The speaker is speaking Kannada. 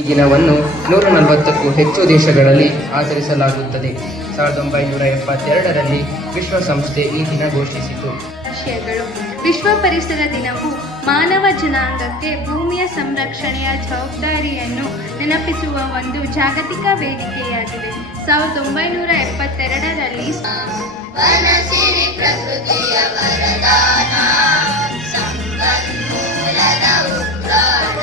ಈ ದಿನವನ್ನು 140ಕ್ಕೂ ಹೆಚ್ಚು ದೇಶಗಳಲ್ಲಿ ಆಚರಿಸಲಾಗುತ್ತದೆ. 1972ರಲ್ಲಿ ವಿಶ್ವಸಂಸ್ಥೆ ಈ ದಿನ ಘೋಷಿಸಿತು. ವಿಶ್ವ ಪರಿಸರ ದಿನವು ಮಾನವ ಜನಾಂಗಕ್ಕೆ ಭೂಮಿಯ ಸಂರಕ್ಷಣೆಯ ಜವಾಬ್ದಾರಿಯನ್ನು ನೆನಪಿಸುವ ಒಂದು ಜಾಗತಿಕ ವೇದಿಕೆಯಾಗಿದೆ. 1972ರಲ್ಲಿ ಪ್ರಕೃತಿಯ ವರದಾನ ಸಂಪನ್ಮೂಲದ ಉಗ್ರಾಣ